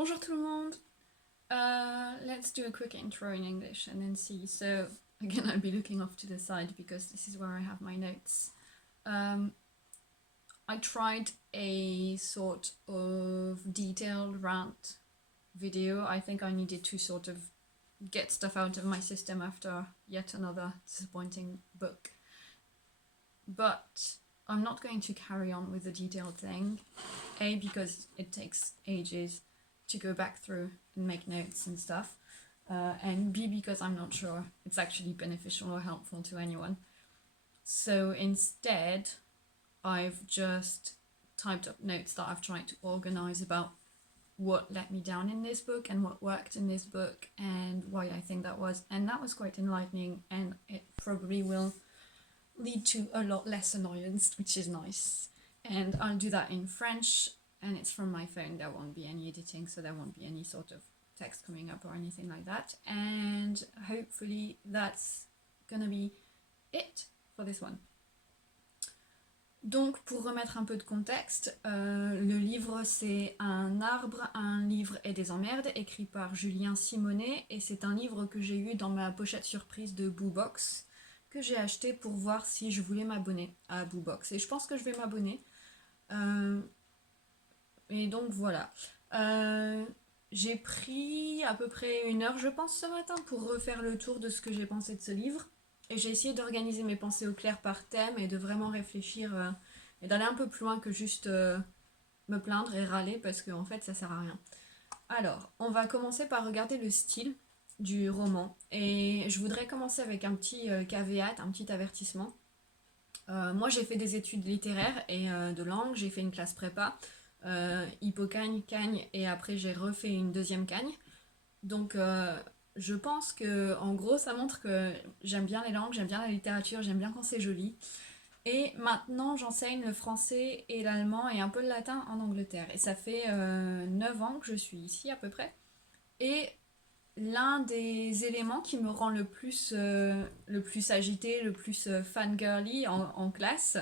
Bonjour tout le monde. Let's do a quick intro in English and then see. So again, I'll be looking off to the side because this is where I have my notes. I tried a sort of detailed rant video. I think I needed to sort of get stuff out of my system after yet another disappointing book. But I'm not going to carry on with the detailed thing. A, because it takes ages to go back through and make notes and stuff. And B, because I'm not sure it's actually beneficial or helpful to anyone. So instead, I've just typed up notes that I've tried to organize about what let me down in this book and what worked in this book and why I think that was. And that was quite enlightening, and it probably will lead to a lot less annoyance, which is nice. And I'll do that in French, and it's from my phone. There won't be any editing, so there won't be any sort of text coming up or anything like that. And hopefully that's gonna be it for this one. Donc, pour remettre un peu de contexte, le livre c'est Un arbre, un livre et des emmerdes, écrit par Julien Simonet, et c'est un livre que j'ai eu dans ma pochette surprise de BooBox, que j'ai acheté pour voir si je voulais m'abonner à BooBox. Et je pense que je vais m'abonner. Et donc voilà. J'ai pris à peu près 1 heure, je pense, ce matin pour refaire le tour de ce que j'ai pensé de ce livre. Et j'ai essayé d'organiser mes pensées au clair par thème et de vraiment réfléchir et d'aller un peu plus loin que juste me plaindre et râler parce qu'en fait ça sert à rien. Alors, on va commencer par regarder le style du roman. Et je voudrais commencer avec un petit caveat, un petit avertissement. Moi j'ai fait des études littéraires et de langue, j'ai fait une classe prépa, Hippocagne, Cagne, et après j'ai refait une deuxième Cagne. Donc je pense que en gros ça montre que j'aime bien les langues, j'aime bien la littérature, j'aime bien quand c'est joli. Et maintenant j'enseigne le français et l'allemand et un peu le latin en Angleterre. Et ça fait 9 ans que je suis ici à peu près. Et l'un des éléments qui me rend le plus agité, le plus fangirly en classe,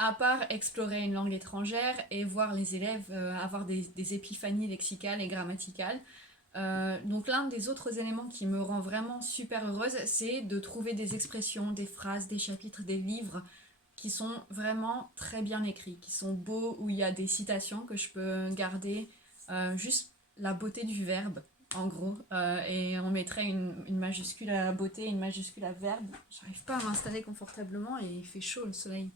à part explorer une langue étrangère et voir les élèves avoir des épiphanies lexicales et grammaticales, donc l'un des autres éléments qui me rend vraiment super heureuse, c'est de trouver des expressions, des phrases, des chapitres, des livres qui sont vraiment très bien écrits, qui sont beaux, où il y a des citations que je peux garder, juste la beauté du verbe, en gros, et on mettrait une majuscule à beauté, une majuscule à verbe. J'arrive pas à m'installer confortablement et il fait chaud le soleil.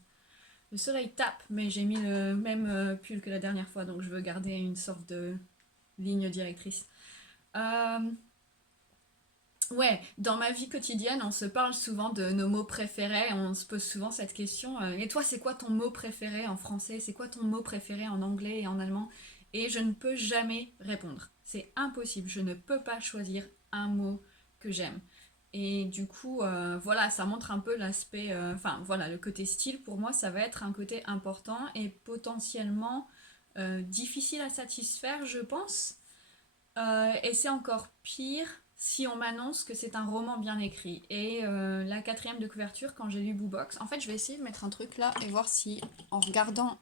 Le soleil tape, mais j'ai mis le même pull que la dernière fois, donc je veux garder une sorte de ligne directrice. Ouais, dans ma vie quotidienne, on se parle souvent de nos mots préférés, on se pose souvent cette question. Et toi, c'est quoi ton mot préféré en français? C'est quoi ton mot préféré en anglais et en allemand? Et je ne peux jamais répondre. C'est impossible, je ne peux pas choisir un mot que j'aime. Et du coup, voilà, ça montre un peu l'aspect, enfin voilà, le côté style pour moi, ça va être un côté important et potentiellement difficile à satisfaire, je pense. Et c'est encore pire si on m'annonce que c'est un roman bien écrit. Et la quatrième de couverture, quand j'ai lu BooBox, en fait, je vais essayer de mettre un truc là et voir si, en regardant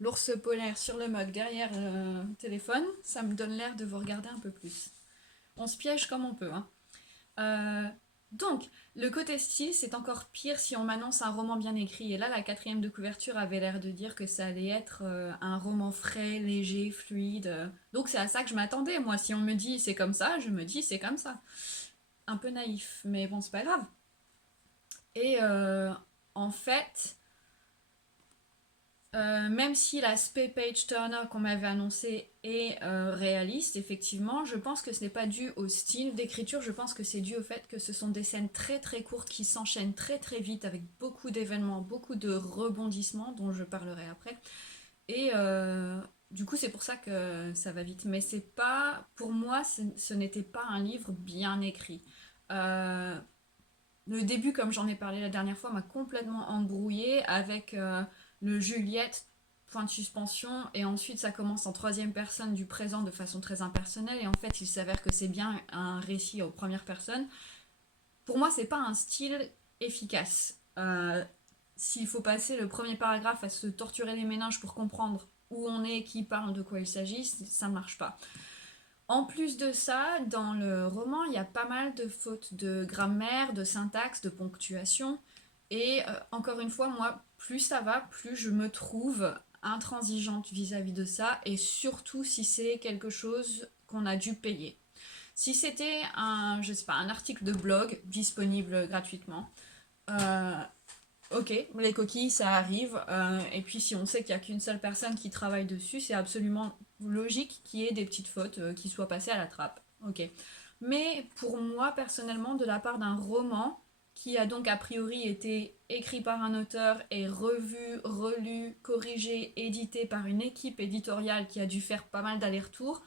l'ours polaire sur le mug derrière le téléphone, ça me donne l'air de vous regarder un peu plus. On se piège comme on peut, hein. Euh, donc, le côté style, c'est encore pire si on m'annonce un roman bien écrit. Et là, la quatrième de couverture avait l'air de dire que ça allait être un roman frais, léger, fluide. Donc c'est à ça que je m'attendais. Moi, si on me dit c'est comme ça, je me dis c'est comme ça. Un peu naïf, mais bon, c'est pas grave. Et en fait, même si l'aspect page turner qu'on m'avait annoncé est réaliste, effectivement, je pense que ce n'est pas dû au style d'écriture, je pense que c'est dû au fait que ce sont des scènes très très courtes qui s'enchaînent très très vite avec beaucoup d'événements, beaucoup de rebondissements dont je parlerai après. Et du coup, c'est pour ça que ça va vite. Mais c'est pas, pour moi, ce n'était pas un livre bien écrit. Euh, le début, comme j'en ai parlé la dernière fois, m'a complètement embrouillée avec le Juliette, point de suspension, et ensuite ça commence en troisième personne du présent de façon très impersonnelle, et en fait il s'avère que c'est bien un récit aux premières personnes. Pour moi, c'est pas un style efficace. S'il faut passer le premier paragraphe à se torturer les méninges pour comprendre où on est, qui parle, de quoi il s'agit, ça marche pas. En plus de ça, dans le roman, il y a pas mal de fautes de grammaire, de syntaxe, de ponctuation. Et encore une fois, moi, plus ça va, plus je me trouve intransigeante vis-à-vis de ça. Et surtout si c'est quelque chose qu'on a dû payer. Si c'était je sais pas, un article de blog disponible gratuitement, euh, ok, les coquilles, ça arrive. Et puis si on sait qu'il n'y a qu'une seule personne qui travaille dessus, c'est absolument logique qu'il y ait des petites fautes qui soient passées à la trappe. Ok. Mais pour moi, personnellement, de la part d'un roman qui a donc a priori été écrit par un auteur et revu, relu, corrigé, édité par une équipe éditoriale qui a dû faire pas mal d'allers-retours,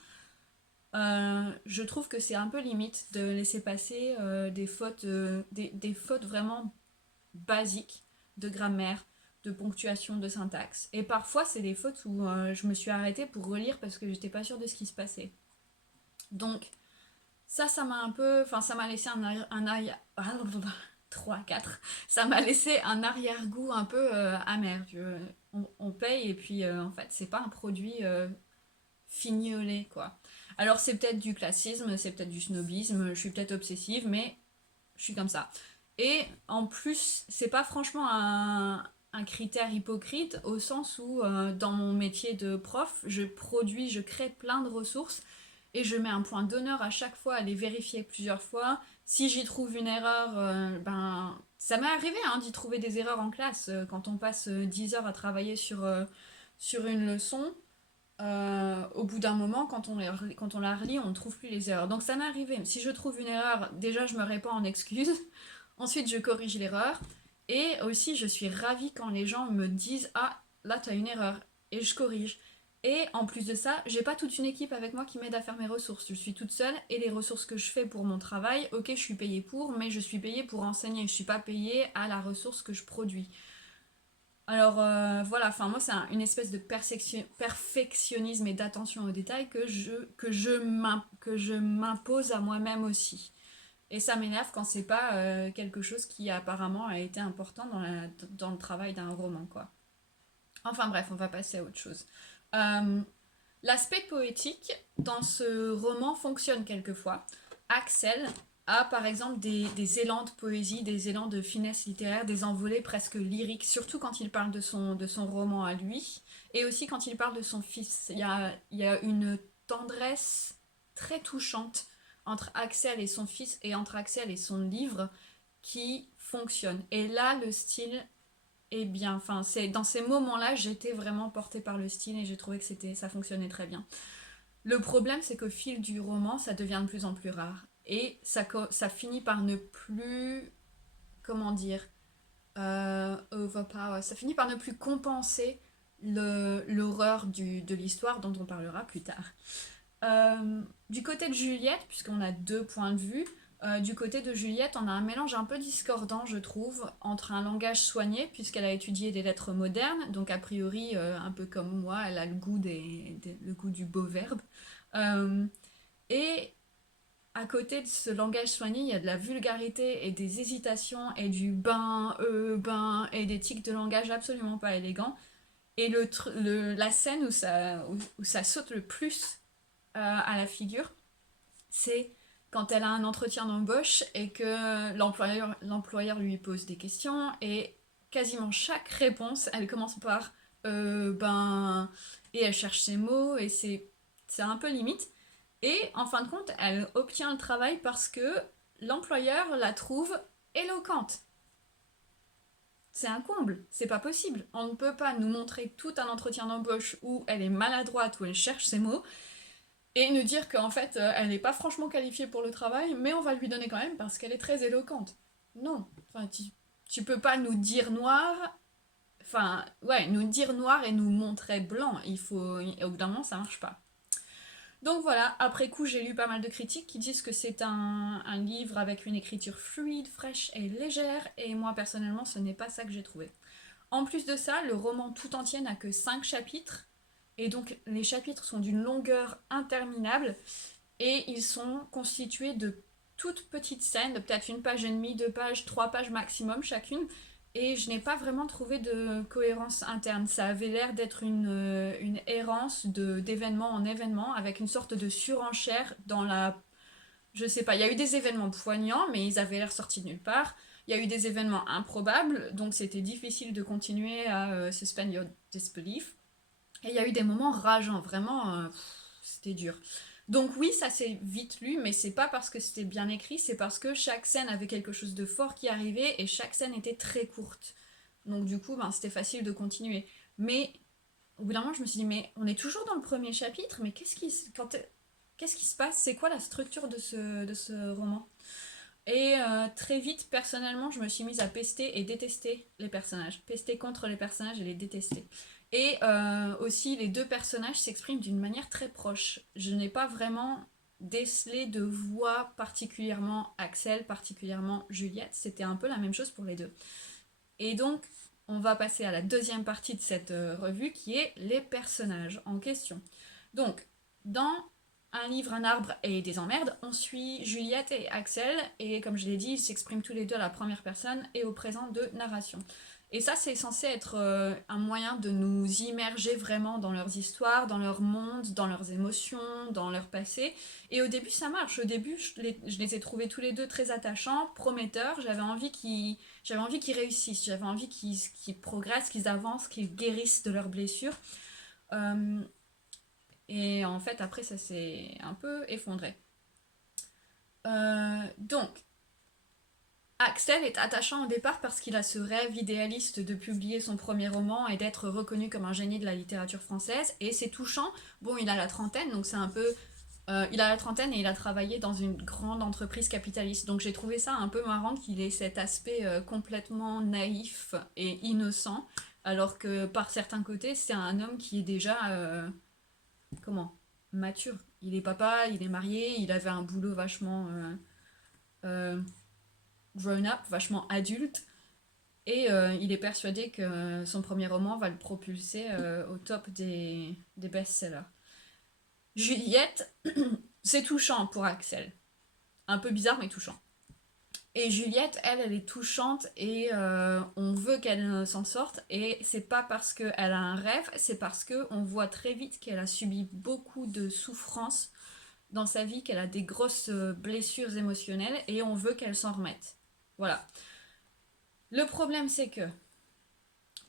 je trouve que c'est un peu limite de laisser passer des fautes vraiment basiques de grammaire, de ponctuation, de syntaxe. Et parfois, c'est des fautes où je me suis arrêtée pour relire parce que j'étais pas sûre de ce qui se passait. Donc, ça m'a un peu. Enfin, ça m'a laissé un arrière. 3, 4. Ça m'a laissé un arrière-goût un peu amer. On paye et puis en fait, c'est pas un produit fignolé, quoi. Alors, c'est peut-être du classisme, c'est peut-être du snobisme, je suis peut-être obsessive, mais je suis comme ça. Et en plus, c'est pas franchement un critère hypocrite au sens où dans mon métier de prof, je crée plein de ressources et je mets un point d'honneur à chaque fois à les vérifier plusieurs fois. Si j'y trouve une erreur, ben ça m'est arrivé d'y trouver des erreurs en classe quand on passe 10 heures à travailler sur une leçon. Au bout d'un moment, quand on la relit, on ne trouve plus les erreurs. Donc ça m'est arrivé. Si je trouve une erreur, déjà je me répands en excuses. Ensuite, je corrige l'erreur. Et aussi, je suis ravie quand les gens me disent ah, là, t'as une erreur. Et je corrige. Et en plus de ça, j'ai pas toute une équipe avec moi qui m'aide à faire mes ressources. Je suis toute seule et les ressources que je fais pour mon travail, ok, je suis payée pour, mais je suis payée pour enseigner. Je suis pas payée à la ressource que je produis. Alors voilà, enfin moi c'est une espèce de perfectionnisme et d'attention aux détails que je m'impose à moi-même aussi. Et ça m'énerve quand c'est pas quelque chose qui apparemment a été important dans le travail d'un roman, quoi. Enfin bref, on va passer à autre chose. Euh, L'aspect poétique dans ce roman fonctionne quelquefois. Axel a par exemple des élans de poésie, des élans de finesse littéraire, des envolées presque lyriques, surtout quand il parle de son roman à lui, et aussi quand il parle de son fils. Il y a une tendresse très touchante entre Axel et son fils, et entre Axel et son livre, qui fonctionne. Et là, le style est bien. Enfin, dans ces moments-là, j'étais vraiment portée par le style et j'ai trouvé que ça fonctionnait très bien. Le problème, c'est qu'au fil du roman, ça devient de plus en plus rare. Et ça finit par ne plus, comment dire, overpower. Ça finit par ne plus compenser l'horreur de l'histoire dont on parlera plus tard. Du côté de Juliette, puisqu'on a deux points de vue, du côté de Juliette, on a un mélange un peu discordant, je trouve, entre un langage soigné, puisqu'elle a étudié des lettres modernes, donc a priori, un peu comme moi, elle a le goût, le goût du beau verbe. Euh, et à côté de ce langage soigné, il y a de la vulgarité et des hésitations et du ben, et des tics de langage absolument pas élégants. Et la scène où ça saute le plus à la figure, c'est quand elle a un entretien d'embauche et que l'employeur lui pose des questions et quasiment chaque réponse, elle commence par ben, et elle cherche ses mots et c'est un peu limite. Et en fin de compte, elle obtient le travail parce que l'employeur la trouve éloquente. C'est un comble, c'est pas possible. On ne peut pas nous montrer tout un entretien d'embauche où elle est maladroite, où elle cherche ses mots, et nous dire qu'en fait, elle n'est pas franchement qualifiée pour le travail, mais on va lui donner quand même parce qu'elle est très éloquente. Non, enfin, tu peux pas nous dire noir, enfin, ouais, nous dire noir et nous montrer blanc. Au bout d'un moment, ça marche pas. Donc voilà, après coup, j'ai lu pas mal de critiques qui disent que c'est un livre avec une écriture fluide, fraîche et légère, et moi personnellement, ce n'est pas ça que j'ai trouvé. En plus de ça, le roman tout entier n'a que 5 chapitres, et donc les chapitres sont d'une longueur interminable, et ils sont constitués de toutes petites scènes, de peut-être une page et demie, 2 pages, 3 pages maximum chacune, et je n'ai pas vraiment trouvé de cohérence interne. Ça avait l'air d'être une errance d'événement en événement avec une sorte de surenchère dans la... Je sais pas, il y a eu des événements poignants, mais ils avaient l'air sortis de nulle part. Il y a eu des événements improbables, donc c'était difficile de continuer à suspend your disbelief. Et il y a eu des moments rageants, vraiment, c'était dur. Donc oui, ça s'est vite lu, mais c'est pas parce que c'était bien écrit, c'est parce que chaque scène avait quelque chose de fort qui arrivait et chaque scène était très courte. Donc du coup, ben, c'était facile de continuer. Mais au bout d'un moment, je me suis dit, mais on est toujours dans le premier chapitre, mais qu'est-ce qui se passe? C'est quoi la structure de ce roman? Et très vite, personnellement, je me suis mise à pester et détester les personnages. Pester contre les personnages et les détester. Et aussi, les deux personnages s'expriment d'une manière très proche. Je n'ai pas vraiment décelé de voix particulièrement Axel, particulièrement Juliette. C'était un peu la même chose pour les deux. Et donc, on va passer à la deuxième partie de cette revue qui est les personnages en question. Donc, dans un livre, un arbre et des emmerdes, on suit Juliette et Axel, et comme je l'ai dit, ils s'expriment tous les deux à la première personne et au présent de narration. Et ça, c'est censé être un moyen de nous immerger vraiment dans leurs histoires, dans leur monde, dans leurs émotions, dans leur passé. Et au début, ça marche. Au début, je les ai trouvés tous les deux très attachants, prometteurs. J'avais envie qu'ils réussissent, j'avais envie qu'ils progressent, qu'ils avancent, qu'ils guérissent de leurs blessures. Euh, et en fait, après, ça s'est un peu effondré. Donc, Axel est attachant au départ parce qu'il a ce rêve idéaliste de publier son premier roman et d'être reconnu comme un génie de la littérature française. Et c'est touchant. Bon, il a la trentaine, donc c'est un peu... il a la trentaine et il a travaillé dans une grande entreprise capitaliste. Donc j'ai trouvé ça un peu marrant qu'il ait cet aspect complètement naïf et innocent, alors que par certains côtés, c'est un homme qui est déjà... comment mature. Il est papa, il est marié, il avait un boulot vachement euh, grown-up, vachement adulte. Et il est persuadé que son premier roman va le propulser au top des best-sellers. Juliette, c'est touchant pour Axel. Un peu bizarre, mais touchant. Et Juliette, elle est touchante et on veut qu'elle s'en sorte. Et c'est pas parce qu'elle a un rêve, c'est parce qu'on voit très vite qu'elle a subi beaucoup de souffrances dans sa vie, qu'elle a des grosses blessures émotionnelles et on veut qu'elle s'en remette. Voilà. Le problème, c'est que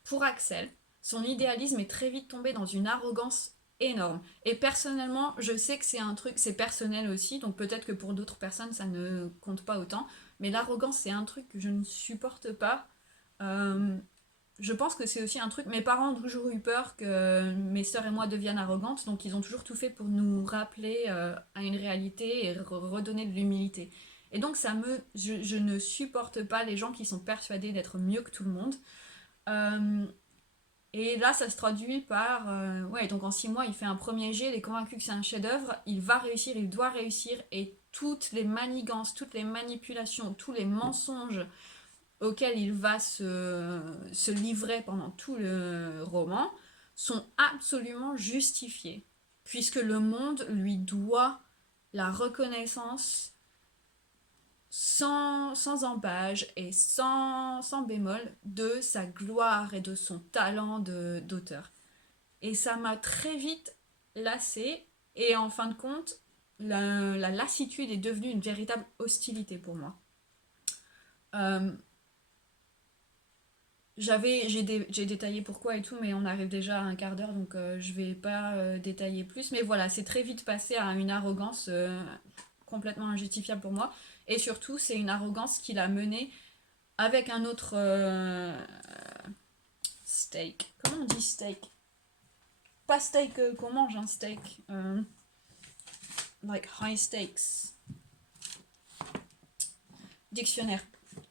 pour Axel, son idéalisme est très vite tombé dans une arrogance énorme. Et personnellement, je sais que c'est un truc, c'est personnel aussi, donc peut-être que pour d'autres personnes, ça ne compte pas autant. Mais l'arrogance, c'est un truc que je ne supporte pas. Euh, je pense que c'est aussi un truc. Mes parents ont toujours eu peur que mes sœurs et moi deviennent arrogantes, donc ils ont toujours tout fait pour nous rappeler à une réalité et redonner de l'humilité. Et donc je ne supporte pas les gens qui sont persuadés d'être mieux que tout le monde. Euh, et là, ça se traduit par... ouais, donc en 6 mois, il fait un premier jet, il est convaincu que c'est un chef-d'œuvre, il va réussir, il doit réussir, et toutes les manigances, toutes les manipulations, tous les mensonges auxquels il va se livrer pendant tout le roman sont absolument justifiés, puisque le monde lui doit la reconnaissance sans embâge et sans bémol de sa gloire et de son talent d'auteur. Et ça m'a très vite lassée et en fin de compte, la lassitude est devenue une véritable hostilité pour moi. Euh, j'ai détaillé pourquoi et tout, mais on arrive déjà à un quart d'heure, donc je vais pas détailler plus. Mais voilà, c'est très vite passé à une arrogance complètement injustifiable pour moi. Et surtout, c'est une arrogance qu'il a menée avec un autre steak. Comment on dit steak? Pas steak qu'on mange, un steak. Like high stakes. Dictionnaire.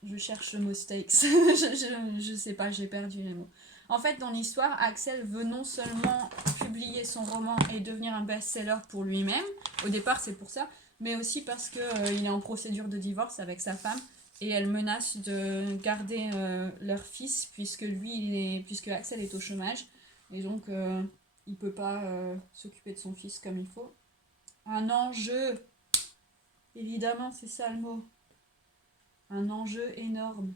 Je cherche le mot steaks. je sais pas, j'ai perdu les mots. En fait, dans l'histoire, Axel veut non seulement publier son roman et devenir un best-seller pour lui-même, au départ c'est pour ça, mais aussi parce que il est en procédure de divorce avec sa femme et elle menace de garder leur fils puisque Axel est au chômage et donc il peut pas s'occuper de son fils comme il faut. Un enjeu, évidemment, c'est ça le mot. Un enjeu énorme.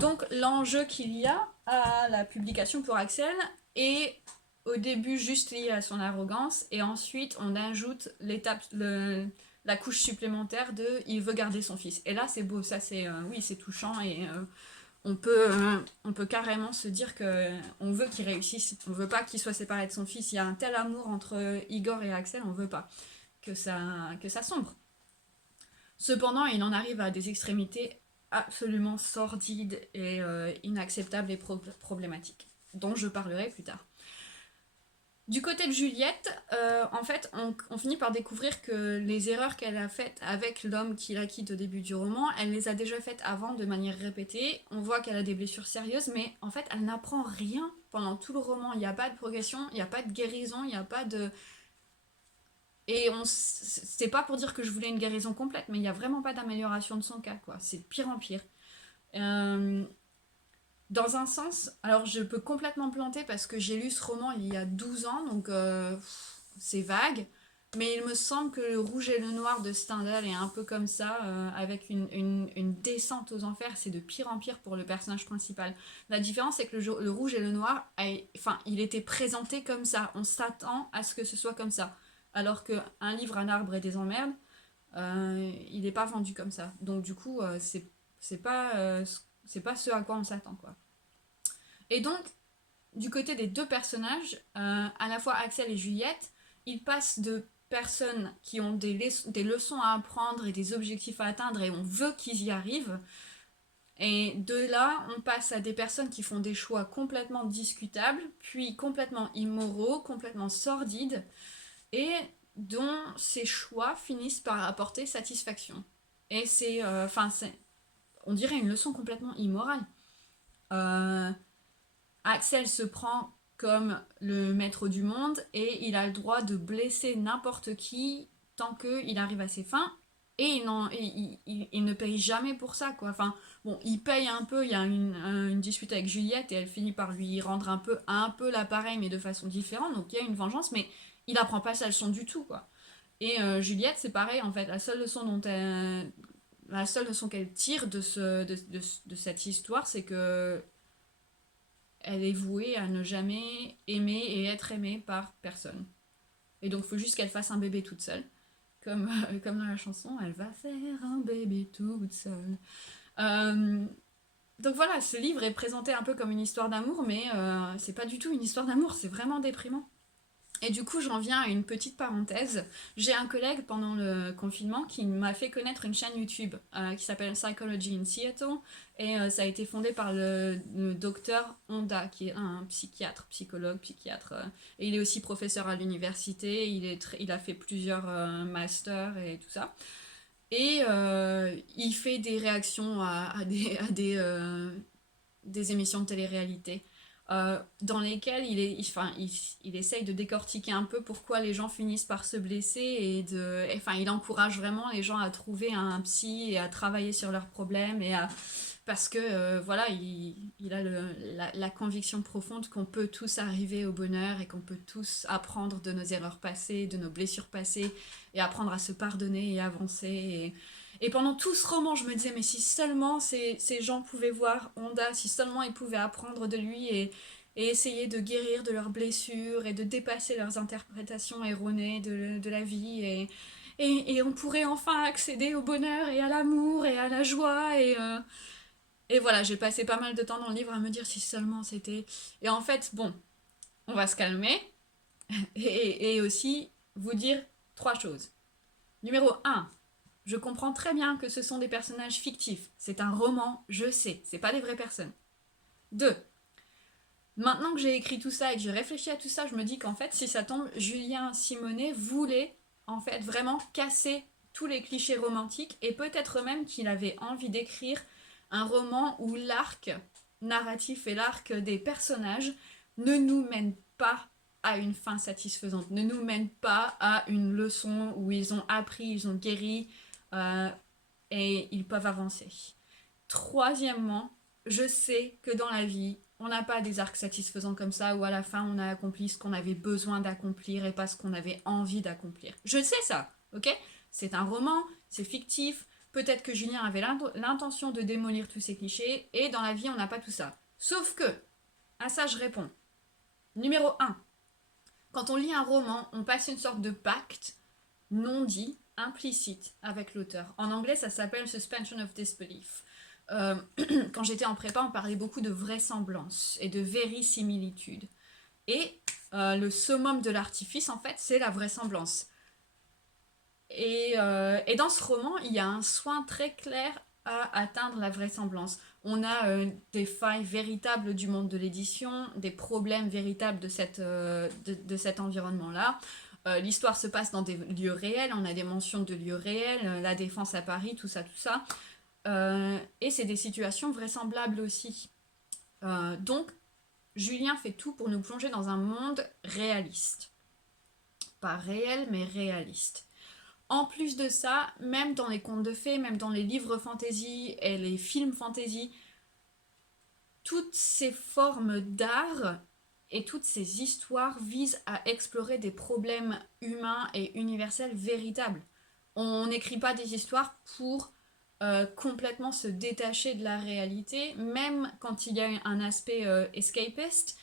Donc l'enjeu qu'il y a à la publication pour Axel est au début juste lié à son arrogance et ensuite on ajoute la couche supplémentaire de il veut garder son fils. Et là c'est beau, ça c'est oui c'est touchant et on peut carrément se dire que on veut qu'il réussisse, on veut pas qu'il soit séparé de son fils. Il y a un tel amour entre Igor et Axel, on veut pas que ça sombre. Cependant, il en arrive à des extrémités absolument sordides et inacceptables et problématiques, dont je parlerai plus tard. Du côté de Juliette, en fait, on finit par découvrir que les erreurs qu'elle a faites avec l'homme qui la quitte au début du roman, elle les a déjà faites avant de manière répétée. On voit qu'elle a des blessures sérieuses, mais en fait, elle n'apprend rien pendant tout le roman. Il n'y a pas de progression, il n'y a pas de guérison, il n'y a pas de... Et c'est pas pour dire que je voulais une guérison complète, mais il n'y a vraiment pas d'amélioration de son cas, quoi. C'est de pire en pire. Euh, dans un sens, alors je peux complètement me planter parce que j'ai lu ce roman il y a 12 ans, donc c'est vague. Mais il me semble que le rouge et le noir de Stendhal est un peu comme ça, avec une descente aux enfers. C'est de pire en pire pour le personnage principal. La différence, c'est que le rouge et le noir, enfin, il était présenté comme ça. On s'attend à ce que ce soit comme ça. Alors qu'un livre, un arbre et des emmerdes, il n'est pas vendu comme ça. Donc du coup, c'est pas ce à quoi on s'attend, quoi. Et donc, du côté des deux personnages, à la fois Axel et Juliette, ils passent de personnes qui ont des leçons à apprendre et des objectifs à atteindre et on veut qu'ils y arrivent. Et de là, on passe à des personnes qui font des choix complètement discutables, puis complètement immoraux, complètement sordides, et dont ces choix finissent par apporter satisfaction. Et on dirait une leçon complètement immorale. Euh, Axel se prend comme le maître du monde et il a le droit de blesser n'importe qui tant qu'il arrive à ses fins. Et il ne paye jamais pour ça, quoi. Enfin, bon, il paye un peu, il y a une dispute avec Juliette et elle finit par lui rendre un peu l'appareil, mais de façon différente. Donc il y a une vengeance, mais il apprend pas sa leçon du tout, quoi. Et Juliette, c'est pareil, en fait. La seule leçon qu'elle tire de cette histoire, c'est que elle est vouée à ne jamais aimer et être aimée par personne. Et donc, il faut juste qu'elle fasse un bébé toute seule. Comme, comme dans la chanson, elle va faire un bébé toute seule. Euh, donc voilà, ce livre est présenté un peu comme une histoire d'amour, mais c'est pas du tout une histoire d'amour, c'est vraiment déprimant. Et du coup, j'en viens à une petite parenthèse. J'ai un collègue pendant le confinement qui m'a fait connaître une chaîne YouTube qui s'appelle Psychology in Seattle. Et ça a été fondé par le docteur Honda, qui est un psychiatre, psychologue, psychiatre. Et il est aussi professeur à l'université. Il a fait plusieurs masters et tout ça. Et il fait des réactions des émissions de télé-réalité dans lesquelles il essaye de décortiquer un peu pourquoi les gens finissent par se blesser enfin, il encourage vraiment les gens à trouver un psy et à travailler sur leurs problèmes parce que voilà, il a la conviction profonde qu'on peut tous arriver au bonheur et qu'on peut tous apprendre de nos erreurs passées, de nos blessures passées et apprendre à se pardonner et avancer et pendant tout ce roman, je me disais, mais si seulement ces gens pouvaient voir Honda, si seulement ils pouvaient apprendre de lui et essayer de guérir de leurs blessures et de dépasser leurs interprétations erronées de la vie. Et on pourrait enfin accéder au bonheur et à l'amour et à la joie. Et voilà, j'ai passé pas mal de temps dans le livre à me dire si seulement c'était... Et en fait, bon, on va se calmer et aussi vous dire trois choses. Numéro un, je comprends très bien que ce sont des personnages fictifs. C'est un roman, je sais, c'est pas des vraies personnes. 2. Maintenant que j'ai écrit tout ça et que j'ai réfléchi à tout ça, je me dis qu'en fait, si ça tombe, Julien Simonet voulait en fait vraiment casser tous les clichés romantiques et peut-être même qu'il avait envie d'écrire un roman où l'arc narratif et l'arc des personnages ne nous mènent pas à une fin satisfaisante, ne nous mènent pas à une leçon où ils ont appris, ils ont guéri euh, et ils peuvent avancer. Troisièmement, je sais que dans la vie, on n'a pas des arcs satisfaisants comme ça où à la fin on a accompli ce qu'on avait besoin d'accomplir et pas ce qu'on avait envie d'accomplir. Je sais ça, ok? C'est un roman, c'est fictif, Peut-être que Julien avait l'intention de démolir tous ces clichés, et dans la vie, on n'a pas tout ça. Sauf que, à ça je réponds. Numéro 1. Quand on lit un roman, on passe une sorte de pacte non dit, implicite avec l'auteur. En anglais, ça s'appelle suspension of disbelief. Quand j'étais en prépa, on parlait beaucoup de vraisemblance et de vérisimilitude. Et le summum de l'artifice, en fait, c'est la vraisemblance. Et dans ce roman, il y a un soin très clair à atteindre la vraisemblance. On a des failles véritables du monde de l'édition, des problèmes véritables de cet environnement-là. L'histoire se passe dans des lieux réels, on a des mentions de lieux réels, la Défense à Paris, tout ça, tout ça. Et c'est des situations vraisemblables aussi. Donc, Julien fait tout pour nous plonger dans un monde réaliste. Pas réel, mais réaliste. En plus de ça, même dans les contes de fées, même dans les livres fantasy et les films fantasy, toutes ces formes d'art et toutes ces histoires visent à explorer des problèmes humains et universels véritables. On n'écrit pas des histoires pour complètement se détacher de la réalité, même quand il y a un aspect escapiste,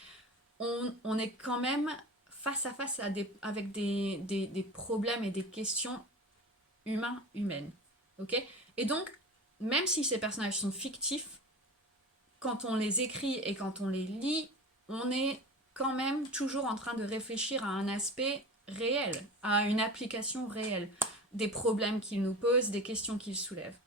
on est quand même face à face avec des problèmes et des questions humaines. Ok. Et donc, même si ces personnages sont fictifs, quand on les écrit et quand on les lit, on est quand même toujours en train de réfléchir à un aspect réel, à une application réelle, des problèmes qu'ils nous posent, des questions qu'ils soulèvent.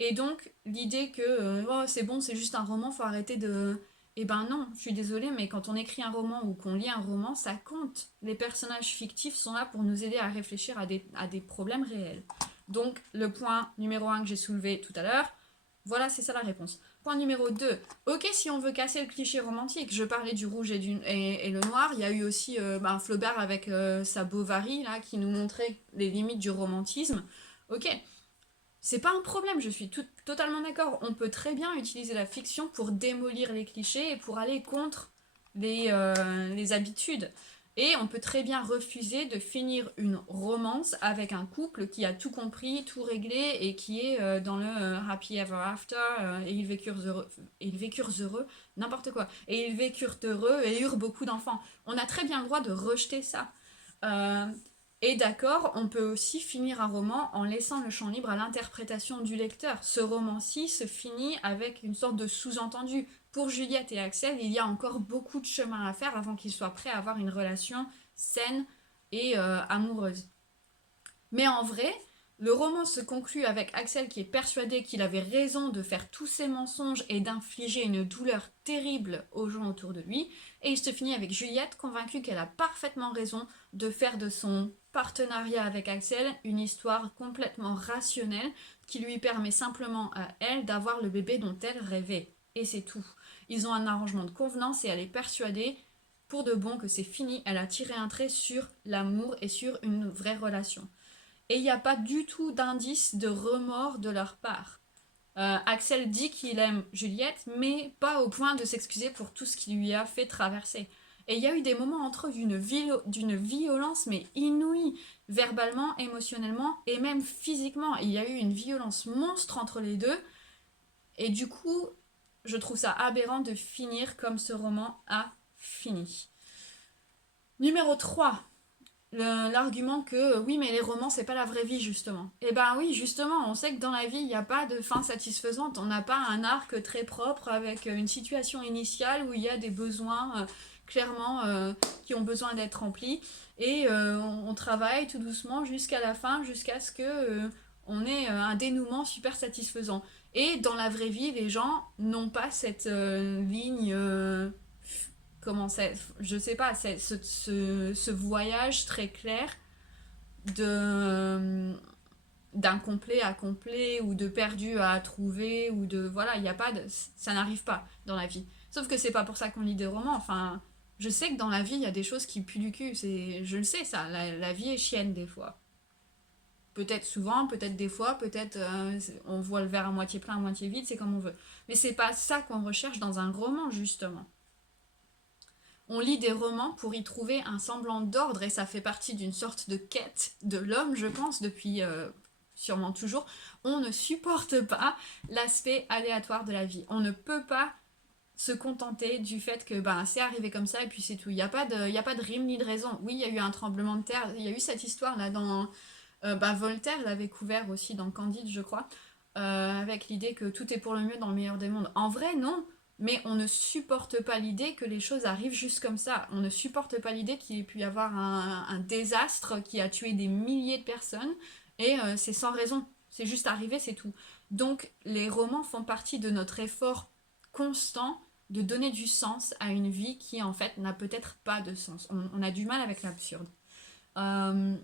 Et donc, l'idée que oh, c'est bon, c'est juste un roman, faut arrêter de... Eh ben non, je suis désolée, mais quand on écrit un roman ou qu'on lit un roman, ça compte. Les personnages fictifs sont là pour nous aider à réfléchir à des problèmes réels. Donc, le point numéro 1 que j'ai soulevé tout à l'heure, voilà, c'est ça la réponse. Point numéro 2. Ok, si on veut casser le cliché romantique, je parlais du rouge et le noir, il y a eu aussi Flaubert avec sa Bovary, là, qui nous montrait les limites du romantisme. Ok, c'est pas un problème, je suis totalement d'accord. On peut très bien utiliser la fiction pour démolir les clichés et pour aller contre les habitudes. Et on peut très bien refuser de finir une romance avec un couple qui a tout compris, tout réglé et qui est dans le happy ever after et ils vécurent heureux, n'importe quoi. Et ils vécurent heureux et eurent beaucoup d'enfants. On a très bien le droit de rejeter ça. Euh, et d'accord, on peut aussi finir un roman en laissant le champ libre à l'interprétation du lecteur. Ce roman-ci se finit avec une sorte de sous-entendu. Pour Juliette et Axel, il y a encore beaucoup de chemin à faire avant qu'ils soient prêts à avoir une relation saine et amoureuse. Mais en vrai, le roman se conclut avec Axel qui est persuadé qu'il avait raison de faire tous ces mensonges et d'infliger une douleur terrible aux gens autour de lui. Et il se finit avec Juliette convaincue qu'elle a parfaitement raison de faire de son partenariat avec Axel une histoire complètement rationnelle qui lui permet simplement à elle d'avoir le bébé dont elle rêvait. Et c'est tout. Ils ont un arrangement de convenance et elle est persuadée pour de bon que c'est fini. Elle a tiré un trait sur l'amour et sur une vraie relation. Et il n'y a pas du tout d'indice de remords de leur part. Axel dit qu'il aime Juliette, mais pas au point de s'excuser pour tout ce qu'il lui a fait traverser. Et il y a eu des moments entre eux d'une violence, mais inouïe, verbalement, émotionnellement et même physiquement. Il y a eu une violence monstre entre les deux. Et du coup, je trouve ça aberrant de finir comme ce roman a fini. Numéro 3. L'argument que oui mais les romans c'est pas la vraie vie justement. Et ben oui justement on sait que dans la vie il n'y a pas de fin satisfaisante, on n'a pas un arc très propre avec une situation initiale où il y a des besoins clairement qui ont besoin d'être remplis et on travaille tout doucement jusqu'à la fin jusqu'à ce que on ait un dénouement super satisfaisant. Et dans la vraie vie les gens n'ont pas cette ligne comment c'est, je sais pas, c'est ce voyage très clair de d'incomplet à complet ou de perdu à trouver ou de voilà, il y a pas de ça n'arrive pas dans la vie. Sauf que c'est pas pour ça qu'on lit des romans, enfin je sais que dans la vie il y a des choses qui puent du cul, je le sais ça, la vie est chienne des fois. Peut-être souvent, peut-être des fois, peut-être on voit le verre à moitié plein, à moitié vide, c'est comme on veut. Mais c'est pas ça qu'on recherche dans un roman justement. On lit des romans pour y trouver un semblant d'ordre et ça fait partie d'une sorte de quête de l'homme, je pense, depuis sûrement toujours, on ne supporte pas l'aspect aléatoire de la vie. On ne peut pas se contenter du fait que c'est arrivé comme ça et puis c'est tout. Il y a pas de rime ni de raison. Oui, il y a eu un tremblement de terre. Il y a eu cette histoire là dans... Voltaire l'avait couvert aussi dans Candide, je crois, avec l'idée que tout est pour le mieux dans le meilleur des mondes. En vrai, non. Mais on ne supporte pas l'idée que les choses arrivent juste comme ça. On ne supporte pas l'idée qu'il ait pu y avoir un désastre qui a tué des milliers de personnes et c'est sans raison. C'est juste arrivé, c'est tout. Donc les romans font partie de notre effort constant de donner du sens à une vie qui en fait n'a peut-être pas de sens. On a du mal avec l'absurde. Euh,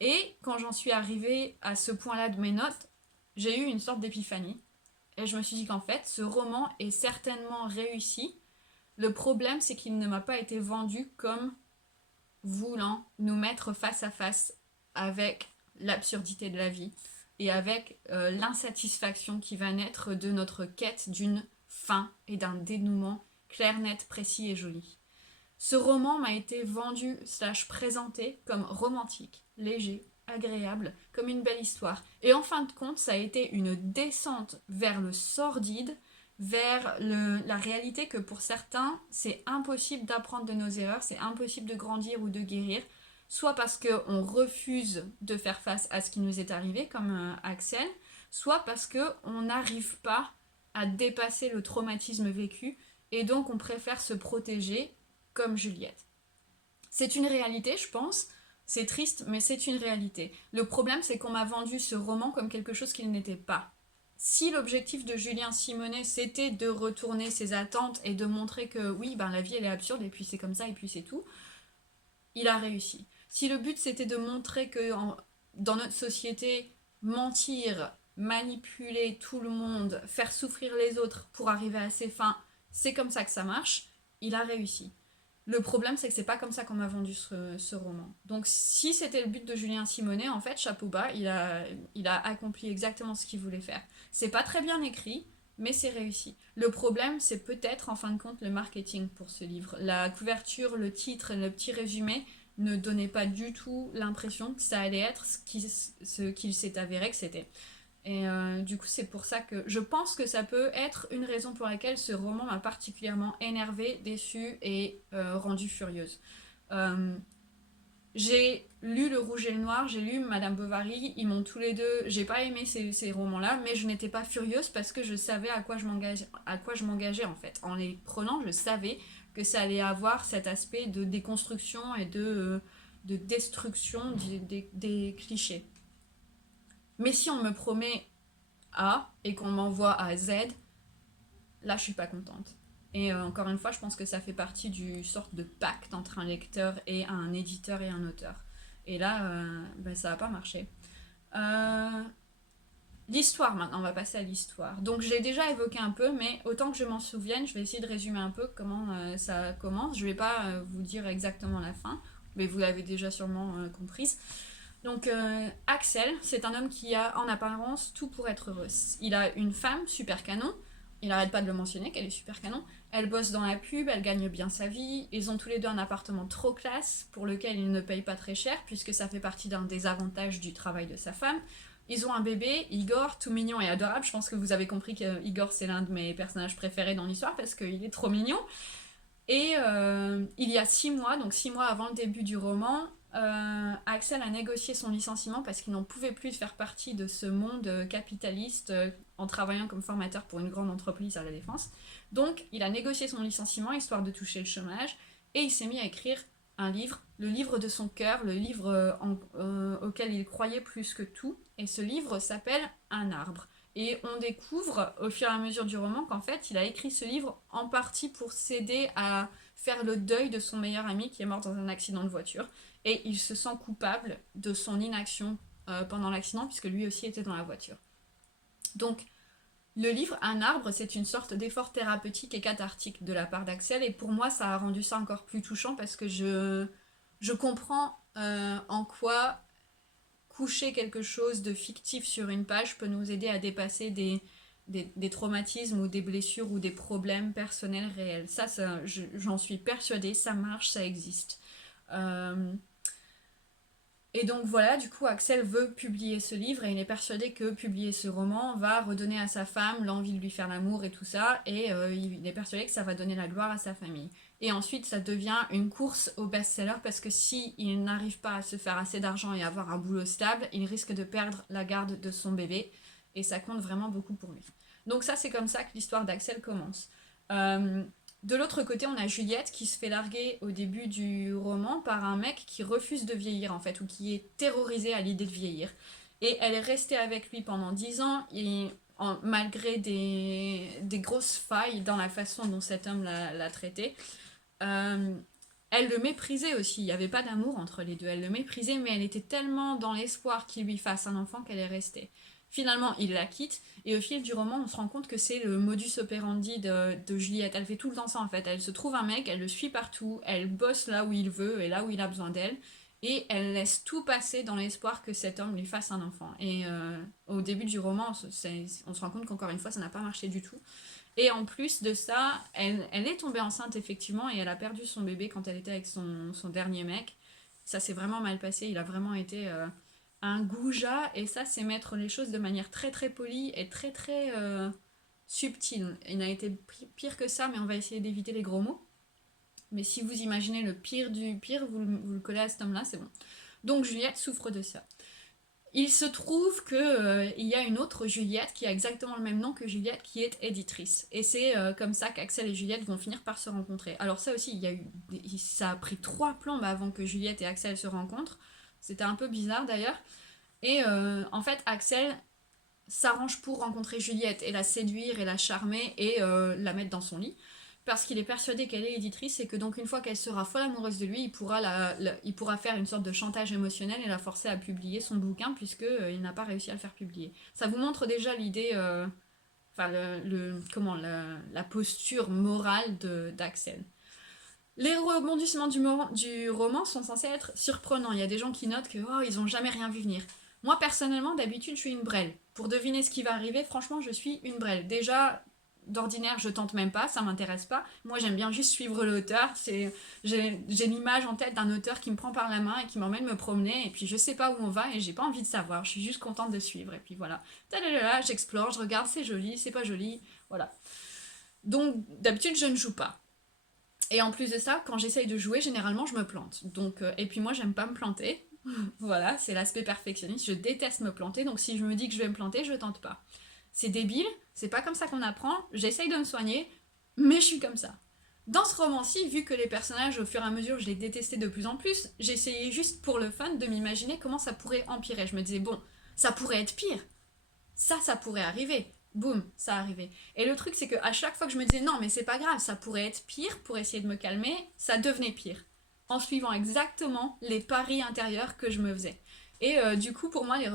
et quand j'en suis arrivée à ce point-là de mes notes, j'ai eu une sorte d'épiphanie. Et je me suis dit qu'en fait, ce roman est certainement réussi. Le problème, c'est qu'il ne m'a pas été vendu comme voulant nous mettre face à face avec l'absurdité de la vie et avec l'insatisfaction qui va naître de notre quête d'une fin et d'un dénouement clair, net, précis et joli. Ce roman m'a été vendu / présenté comme romantique, léger, agréable, comme une belle histoire. Et en fin de compte, ça a été une descente vers le sordide, vers la réalité que pour certains, c'est impossible d'apprendre de nos erreurs, c'est impossible de grandir ou de guérir, soit parce qu'on refuse de faire face à ce qui nous est arrivé, comme Axel, soit parce qu'on n'arrive pas à dépasser le traumatisme vécu, et donc on préfère se protéger comme Juliette. C'est une réalité, je pense. C'est triste, mais c'est une réalité. Le problème, c'est qu'on m'a vendu ce roman comme quelque chose qu'il n'était pas. Si l'objectif de Julien Simonet, c'était de retourner ses attentes et de montrer que oui, la vie, elle est absurde, et puis c'est comme ça, et puis c'est tout, il a réussi. Si le but, c'était de montrer que dans notre société, mentir, manipuler tout le monde, faire souffrir les autres pour arriver à ses fins, c'est comme ça que ça marche, il a réussi. Le problème, c'est que c'est pas comme ça qu'on m'a vendu ce roman. Donc, si c'était le but de Julien Simonet, en fait, chapeau bas, il a accompli exactement ce qu'il voulait faire. C'est pas très bien écrit, mais c'est réussi. Le problème, c'est peut-être, en fin de compte, le marketing pour ce livre. La couverture, le titre, le petit résumé ne donnaient pas du tout l'impression que ça allait être ce qu'il s'est avéré que c'était. Et du coup, c'est pour ça que je pense que ça peut être une raison pour laquelle ce roman m'a particulièrement énervée, déçue et rendue furieuse. Euh, j'ai lu Le Rouge et le Noir, j'ai lu Madame Bovary, ils m'ont tous les deux... J'ai pas aimé ces romans-là, mais je n'étais pas furieuse parce que je savais à quoi je m'engageais en fait. En les prenant, je savais que ça allait avoir cet aspect de déconstruction et de destruction des clichés. Mais si on me promet A et qu'on m'envoie à Z, là je suis pas contente. Et encore une fois, je pense que ça fait partie du sorte de pacte entre un lecteur et un éditeur et un auteur. Et là, ça n'a pas marché. Euh, L'histoire maintenant, on va passer à l'histoire. Donc j'ai déjà évoqué un peu, mais autant que je m'en souvienne, je vais essayer de résumer un peu comment ça commence. Je vais pas vous dire exactement la fin, mais vous l'avez déjà sûrement comprise. Donc Axel, c'est un homme qui a en apparence tout pour être heureux. Il a une femme super canon, il n'arrête pas de le mentionner qu'elle est super canon. Elle bosse dans la pub, elle gagne bien sa vie. Ils ont tous les deux un appartement trop classe pour lequel ils ne payent pas très cher puisque ça fait partie d'un des avantages du travail de sa femme. Ils ont un bébé, Igor, tout mignon et adorable. Je pense que vous avez compris que Igor c'est l'un de mes personnages préférés dans l'histoire parce qu'il est trop mignon. Et il y a 6 mois, donc 6 mois avant le début du roman, Axel a négocié son licenciement parce qu'il n'en pouvait plus de faire partie de ce monde capitaliste en travaillant comme formateur pour une grande entreprise à la Défense. Donc il a négocié son licenciement histoire de toucher le chômage et il s'est mis à écrire un livre, le livre de son cœur, le livre auquel il croyait plus que tout. Et ce livre s'appelle Un arbre. Et on découvre au fur et à mesure du roman qu'en fait, il a écrit ce livre en partie pour s'aider à faire le deuil de son meilleur ami qui est mort dans un accident de voiture. Et il se sent coupable de son inaction pendant l'accident, puisque lui aussi était dans la voiture. Donc, le livre Un arbre, c'est une sorte d'effort thérapeutique et cathartique de la part d'Axel. Et pour moi, ça a rendu ça encore plus touchant parce que je comprends en quoi coucher quelque chose de fictif sur une page peut nous aider à dépasser des traumatismes ou des blessures ou des problèmes personnels réels. Ça j'en suis persuadée, ça marche, ça existe. Euh, Et donc voilà, du coup, Axel veut publier ce livre et il est persuadé que publier ce roman va redonner à sa femme l'envie de lui faire l'amour et tout ça, et il est persuadé que ça va donner la gloire à sa famille. Et ensuite, ça devient une course au best-seller parce que si il n'arrive pas à se faire assez d'argent et avoir un boulot stable, il risque de perdre la garde de son bébé, et ça compte vraiment beaucoup pour lui. Donc ça, c'est comme ça que l'histoire d'Axel commence. Euh, de l'autre côté, on a Juliette qui se fait larguer au début du roman par un mec qui refuse de vieillir en fait, ou qui est terrorisé à l'idée de vieillir. Et elle est restée avec lui pendant 10 ans, et malgré des grosses failles dans la façon dont cet homme l'a traité. Euh, Elle le méprisait aussi, il n'y avait pas d'amour entre les deux, elle le méprisait, mais elle était tellement dans l'espoir qu'il lui fasse un enfant qu'elle est restée. Finalement, il la quitte, et au fil du roman, on se rend compte que c'est le modus operandi de Juliette. Elle fait tout le temps ça en fait. Elle se trouve un mec, elle le suit partout, elle bosse là où il veut et là où il a besoin d'elle, et elle laisse tout passer dans l'espoir que cet homme lui fasse un enfant. Et au début du roman, on se rend compte qu'encore une fois, ça n'a pas marché du tout. Et en plus de ça, elle est tombée enceinte effectivement et elle a perdu son bébé quand elle était avec son dernier mec. Ça s'est vraiment mal passé, il a vraiment été un goujat et ça c'est mettre les choses de manière très très polie et très très subtile. Il n'a été pire que ça mais on va essayer d'éviter les gros mots. Mais si vous imaginez le pire du pire, vous le collez à cet homme-là, c'est bon. Donc Juliette souffre de ça. Il se trouve que il y a une autre Juliette qui a exactement le même nom que Juliette qui est éditrice. Et c'est comme ça qu'Axel et Juliette vont finir par se rencontrer. Alors ça aussi, ça a pris 3 plombes avant que Juliette et Axel se rencontrent. C'était un peu bizarre d'ailleurs. Et en fait, Axel s'arrange pour rencontrer Juliette et la séduire et la charmer et la mettre dans son lit. Parce qu'il est persuadé qu'elle est éditrice et que donc une fois qu'elle sera folle amoureuse de lui, il pourra faire une sorte de chantage émotionnel et la forcer à publier son bouquin puisque il n'a pas réussi à le faire publier. Ça vous montre déjà l'idée, enfin la posture morale d'Axel. Les rebondissements du roman sont censés être surprenants. Il y a des gens qui notent que ils ont jamais rien vu venir. Moi personnellement, d'habitude, je suis une brêle. Pour deviner ce qui va arriver, franchement, je suis une brêle. Déjà, d'ordinaire, je tente même pas, ça m'intéresse pas. Moi, j'aime bien juste suivre l'auteur. J'ai l'image en tête d'un auteur qui me prend par la main et qui m'emmène me promener. Et puis, je sais pas où on va et j'ai pas envie de savoir. Je suis juste contente de suivre. Et puis voilà. Tadadada, j'explore, je regarde, c'est joli, c'est pas joli. Voilà. Donc, d'habitude, je ne joue pas. Et en plus de ça, quand j'essaye de jouer, généralement, je me plante. Donc, et puis moi, j'aime pas me planter. Voilà, c'est l'aspect perfectionniste. Je déteste me planter. Donc, si je me dis que je vais me planter, je tente pas. C'est débile, c'est pas comme ça qu'on apprend. J'essaye de me soigner, mais je suis comme ça. Dans ce roman-ci, vu que les personnages, au fur et à mesure, je les détestais de plus en plus, j'essayais juste pour le fun de m'imaginer comment ça pourrait empirer. Je me disais, bon, ça pourrait être pire. Ça pourrait arriver. Boum, ça arrivait. Et le truc, c'est qu'à chaque fois que je me disais non, mais c'est pas grave, ça pourrait être pire pour essayer de me calmer, ça devenait pire. En suivant exactement les paris intérieurs que je me faisais. Et du coup, pour moi, les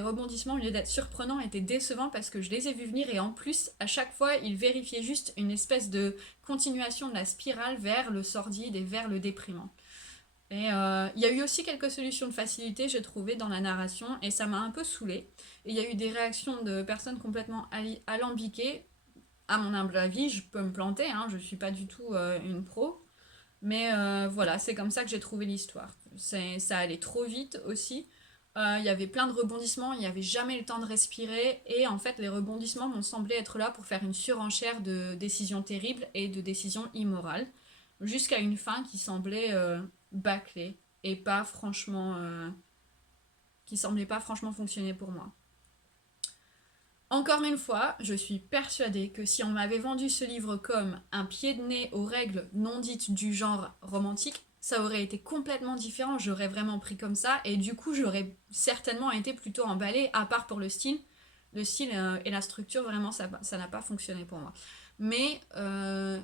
rebondissements, au lieu d'être surprenants, étaient décevants parce que je les ai vus venir et en plus, à chaque fois, ils vérifiaient juste une espèce de continuation de la spirale vers le sordide et vers le déprimant. Et il y a eu aussi quelques solutions de facilité, j'ai trouvé, dans la narration, et ça m'a un peu saoulée. Et il y a eu des réactions de personnes complètement alambiquées. À mon humble avis, je peux me planter, hein, je suis pas du tout une pro. Mais voilà, c'est comme ça que j'ai trouvé l'histoire. Ça allait trop vite aussi. Il y avait plein de rebondissements, il n'y avait jamais le temps de respirer. Et en fait, les rebondissements m'ont semblé être là pour faire une surenchère de décisions terribles et de décisions immorales. Jusqu'à une fin qui semblait bâclée et pas franchement. Qui semblait pas franchement fonctionner pour moi. Encore une fois, je suis persuadée que si on m'avait vendu ce livre comme un pied de nez aux règles non dites du genre romantique, ça aurait été complètement différent, j'aurais vraiment pris comme ça, et du coup j'aurais certainement été plutôt emballée, à part pour le style. Le style et la structure, vraiment, ça n'a pas fonctionné pour moi. Mais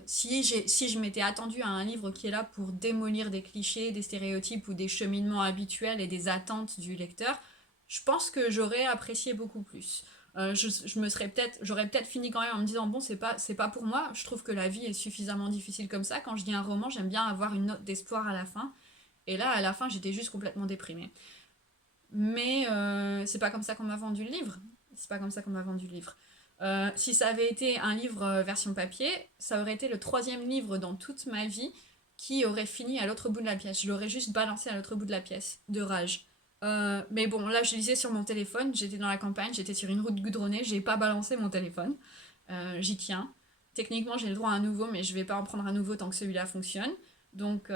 si je m'étais attendue à un livre qui est là pour démolir des clichés, des stéréotypes ou des cheminements habituels et des attentes du lecteur, je pense que j'aurais apprécié beaucoup plus. J'aurais peut-être fini quand même en me disant bon, c'est pas pour moi. Je trouve que la vie est suffisamment difficile comme ça. Quand je lis un roman, j'aime bien avoir une note d'espoir à la fin. Et là, à la fin, j'étais juste complètement déprimée. Mais c'est pas comme ça qu'on m'a vendu le livre. C'est pas comme ça qu'on m'a vendu le livre. Si ça avait été un livre version papier, ça aurait été le troisième livre dans toute ma vie qui aurait fini à l'autre bout de la pièce. Je l'aurais juste balancé à l'autre bout de la pièce, de rage. Mais bon, là, je lisais sur mon téléphone, j'étais dans la campagne, j'étais sur une route goudronnée, j'ai pas balancé mon téléphone. J'y tiens. Techniquement, j'ai le droit à un nouveau, mais je vais pas en prendre un nouveau tant que celui-là fonctionne. Donc,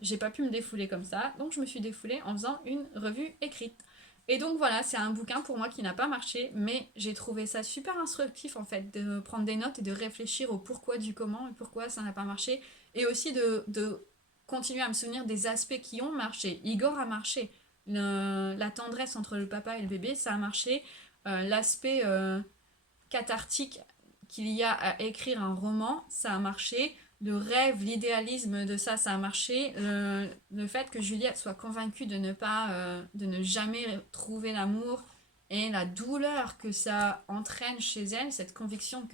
j'ai pas pu me défouler comme ça. Donc, je me suis défoulée en faisant une revue écrite. Et donc, voilà, c'est un bouquin pour moi qui n'a pas marché, mais j'ai trouvé ça super instructif en fait, de prendre des notes et de réfléchir au pourquoi du comment et pourquoi ça n'a pas marché. Et aussi de continuer à me souvenir des aspects qui ont marché. Igor a marché. La tendresse entre le papa et le bébé, ça a marché. L'aspect cathartique qu'il y a à écrire un roman, ça a marché. Le rêve, l'idéalisme de ça, ça a marché. Le fait que Juliette soit convaincue de ne jamais trouver l'amour et la douleur que ça entraîne chez elle, cette conviction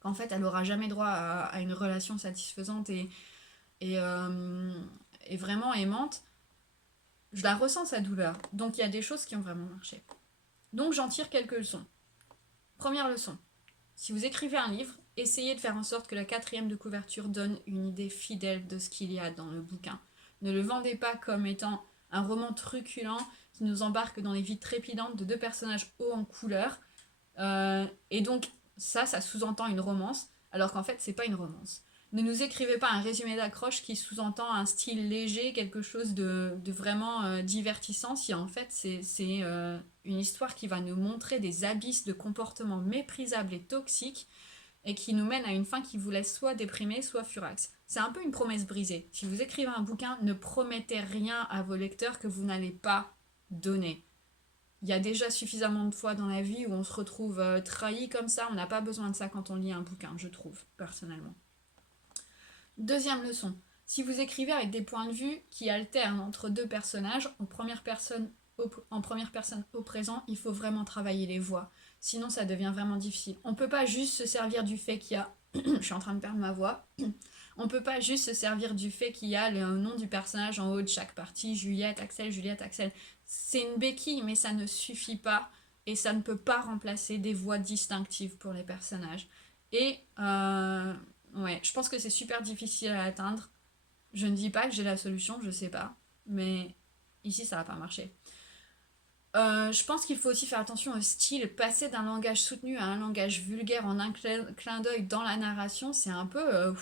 qu'en fait elle aura jamais droit à une relation satisfaisante et, euh, et vraiment aimante, je la ressens sa douleur. Donc il y a des choses qui ont vraiment marché. Donc j'en tire quelques leçons. Première leçon, si vous écrivez un livre, essayez de faire en sorte que la quatrième de couverture donne une idée fidèle de ce qu'il y a dans le bouquin. Ne le vendez pas comme étant un roman truculent qui nous embarque dans les vies trépidantes de deux personnages hauts en couleur. Et donc ça sous-entend une romance, alors qu'en fait c'est pas une romance. Ne nous écrivez pas un résumé d'accroche qui sous-entend un style léger, quelque chose de vraiment divertissant, si en fait c'est une histoire qui va nous montrer des abysses de comportements méprisables et toxiques et qui nous mène à une fin qui vous laisse soit déprimé, soit furax. C'est un peu une promesse brisée. Si vous écrivez un bouquin, ne promettez rien à vos lecteurs que vous n'allez pas donner. Il y a déjà suffisamment de fois dans la vie où on se retrouve trahi comme ça. On n'a pas besoin de ça quand on lit un bouquin, je trouve, personnellement. Deuxième leçon. Si vous écrivez avec des points de vue qui alternent entre deux personnages, en première personne au présent, il faut vraiment travailler les voix. Sinon, ça devient vraiment difficile. On ne peut pas juste se servir du fait qu'il y a... Je suis en train de perdre ma voix. On ne peut pas juste se servir du fait qu'il y a le nom du personnage en haut de chaque partie. Juliette, Axel, Juliette, Axel. C'est une béquille, mais ça ne suffit pas. Et ça ne peut pas remplacer des voix distinctives pour les personnages. Et ouais, je pense que c'est super difficile à atteindre. Je ne dis pas que j'ai la solution, je sais pas. Mais ici, ça va pas marcher. Je pense qu'il faut aussi faire attention au style. Passer d'un langage soutenu à un langage vulgaire en un clin d'œil dans la narration, c'est un peu...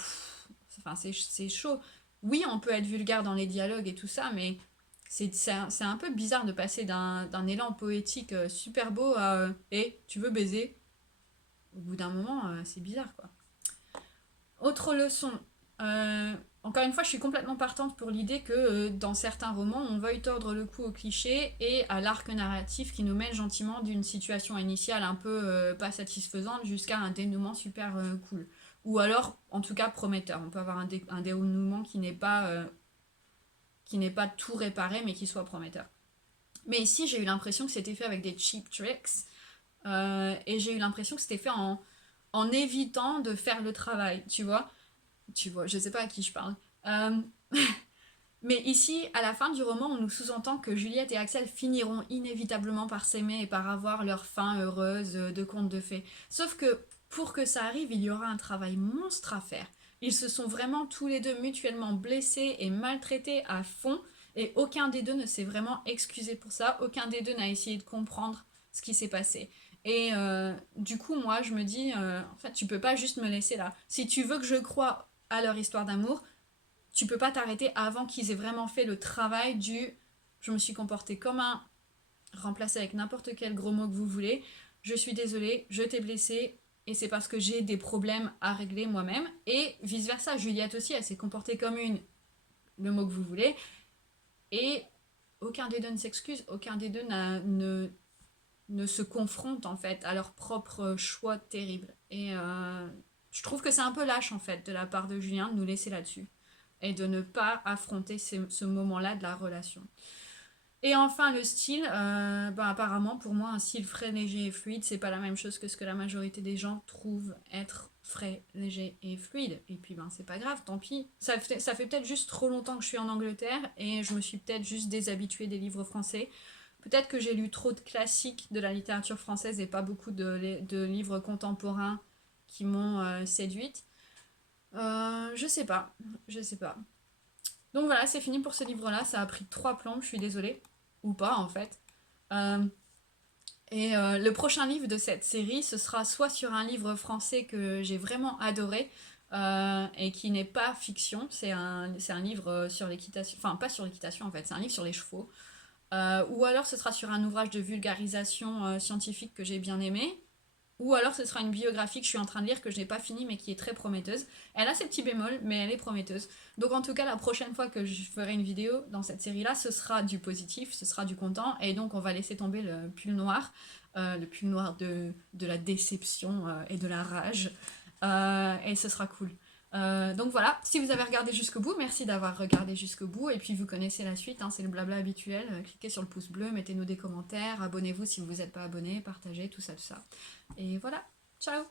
enfin, c'est chaud. Oui, on peut être vulgaire dans les dialogues et tout ça, mais c'est un peu bizarre de passer d'un élan poétique super beau à tu veux baiser? Au bout d'un moment, c'est bizarre, quoi. Autre leçon. Encore une fois, je suis complètement partante pour l'idée que dans certains romans, on veuille tordre le cou au cliché et à l'arc narratif qui nous mène gentiment d'une situation initiale un peu pas satisfaisante jusqu'à un dénouement super cool. Ou alors, en tout cas, prometteur. On peut avoir un dénouement qui n'est pas tout réparé, mais qui soit prometteur. Mais ici, j'ai eu l'impression que c'était fait avec des cheap tricks. Et j'ai eu l'impression que c'était fait en évitant de faire le travail, tu vois. Tu vois, je sais pas à qui je parle. Euh, mais ici, à la fin du roman, on nous sous-entend que Juliette et Axel finiront inévitablement par s'aimer et par avoir leur fin heureuse de conte de fées. Sauf que pour que ça arrive, il y aura un travail monstre à faire. Ils se sont vraiment tous les deux mutuellement blessés et maltraités à fond, et aucun des deux ne s'est vraiment excusé pour ça, aucun des deux n'a essayé de comprendre ce qui s'est passé. Et du coup, moi, je me dis, en fait, tu peux pas juste me laisser là. Si tu veux que je croie à leur histoire d'amour, tu peux pas t'arrêter avant qu'ils aient vraiment fait le travail du je me suis comporté comme un remplacé avec n'importe quel gros mot que vous voulez, je suis désolée, je t'ai blessé et c'est parce que j'ai des problèmes à régler moi-même et vice versa. Juliette aussi, elle s'est comportée comme le mot que vous voulez, et aucun des deux ne s'excuse, aucun des deux ne se confronte en fait à leur propre choix terrible. Et je trouve que c'est un peu lâche en fait de la part de Julien de nous laisser là-dessus et de ne pas affronter ce moment-là de la relation. Et enfin, le style, apparemment, pour moi, un style frais, léger et fluide, c'est pas la même chose que ce que la majorité des gens trouvent être frais, léger et fluide. Et puis, c'est pas grave, tant pis. Ça fait peut-être juste trop longtemps que je suis en Angleterre et je me suis peut-être juste déshabituée des livres français. Peut-être que j'ai lu trop de classiques de la littérature française et pas beaucoup de livres contemporains qui m'ont séduite. Je sais pas, je sais pas. Donc voilà, c'est fini pour ce livre-là. Ça a pris 3 plombes, je suis désolée. ou pas en fait. Euh, le prochain livre de cette série, ce sera soit sur un livre français que j'ai vraiment adoré et qui n'est pas fiction, c'est un livre sur l'équitation, enfin pas sur l'équitation en fait, c'est un livre sur les chevaux. Ou alors ce sera sur un ouvrage de vulgarisation scientifique que j'ai bien aimé. Ou alors ce sera une biographie que je suis en train de lire que je n'ai pas finie mais qui est très prometteuse. Elle a ses petits bémols mais elle est prometteuse. Donc en tout cas la prochaine fois que je ferai une vidéo dans cette série là ce sera du positif, ce sera du content et donc on va laisser tomber le pull noir de la déception et de la rage et ce sera cool. Donc voilà, si vous avez regardé jusqu'au bout, merci d'avoir regardé jusqu'au bout. Et puis vous connaissez la suite, hein, c'est le blabla habituel. Cliquez sur le pouce bleu, mettez-nous des commentaires, abonnez-vous si vous n'êtes pas abonné, partagez, tout ça, tout ça. Et voilà, ciao!